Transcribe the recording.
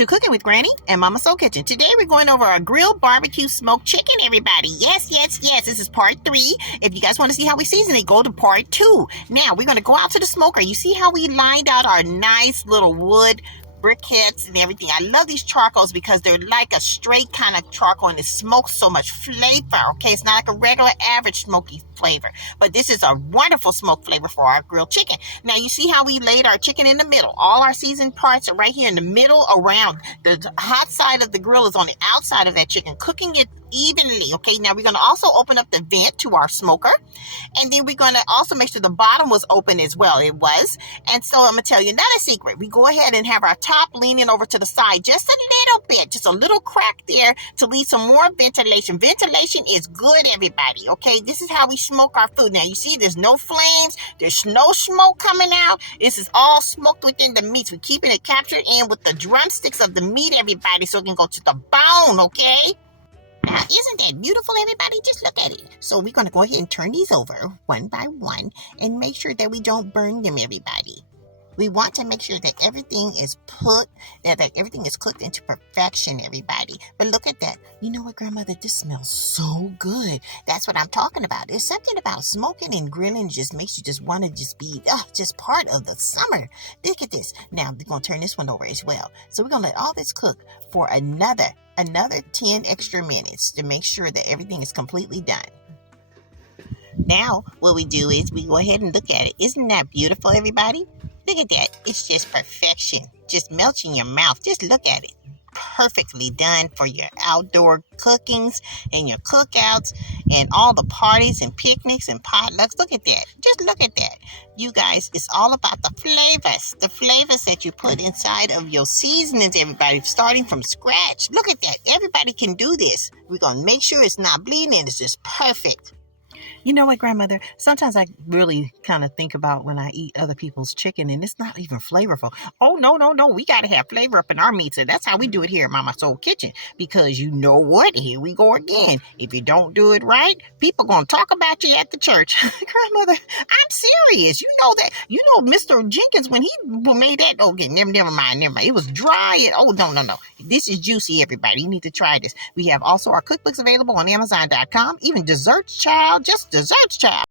to Cooking with Granny and Mama Soul Kitchen. Today we're going over our grilled barbecue smoked chicken, everybody. Yes. This is part 3. If you guys want to see how we season it, go to part 2. Now we're going to go out to the smoker. You see how we lined out our nice little wood briquettes and everything. I love these charcoals because they're like a straight kind of charcoal and it smokes so much flavor. Okay, it's not like a regular average smoky flavor, but this is a wonderful smoke flavor for our grilled chicken. Now you see how we laid our chicken in the middle. All our seasoned parts are right here in the middle around. The hot side of the grill is on the outside of that chicken, cooking it evenly. Okay, now we're going to also open up the vent to our smoker, and then we're going to also make sure the bottom was open as well. It was. And so I'm going to tell you another secret. We go ahead and have our top leaning over to the side just a little bit, just a little crack there to leave some more ventilation. Ventilation is good, everybody. Okay, this is how we smoke our food. Now you see there's no flames, there's no smoke coming out. This is all smoked within the meats. We're keeping it captured in with the drumsticks of the meat, everybody, so it can go to the bone. Okay. Now, isn't that beautiful, everybody? Just look at it. So we're going to go ahead and turn these over one by one and make sure that we don't burn them, everybody. We want to make sure that everything is that everything is cooked into perfection, everybody. But look at that. You know what, Grandmother? This smells so good. That's what I'm talking about. There's something about smoking and grilling just makes you just want to just be just part of the summer. Look at this. Now, we're going to turn this one over as well. So we're going to let all this cook for another 10 extra minutes to make sure that everything is completely done. Now, what we do is we go ahead and look at it. Isn't that beautiful, everybody? Look at that. It's just perfection. Just melts in your mouth. Just look at it. Perfectly done for your outdoor cookings and your cookouts and all the parties and picnics and potlucks. Look at that. Just look at that. You guys, it's all about the flavors. The flavors that you put inside of your seasonings, everybody, starting from scratch. Look at that. Everybody can do this. We're going to make sure it's not bleeding and it's just perfect. You know what, Grandmother? Sometimes I really kind of think about when I eat other people's chicken and it's not even flavorful. Oh, no. We got to have flavor up in our meats. And that's how we do it here at Mama Soul Kitchen. Because you know what? Here we go again. If you don't do it right, people going to talk about you at the church. Grandmother, I'm serious. You know that. You know Mr. Jenkins, when he made that, okay, never mind. It was dry. No. This is juicy, everybody. You need to try this. We have also our cookbooks available on Amazon.com. Even desserts, child. Just desserts, child.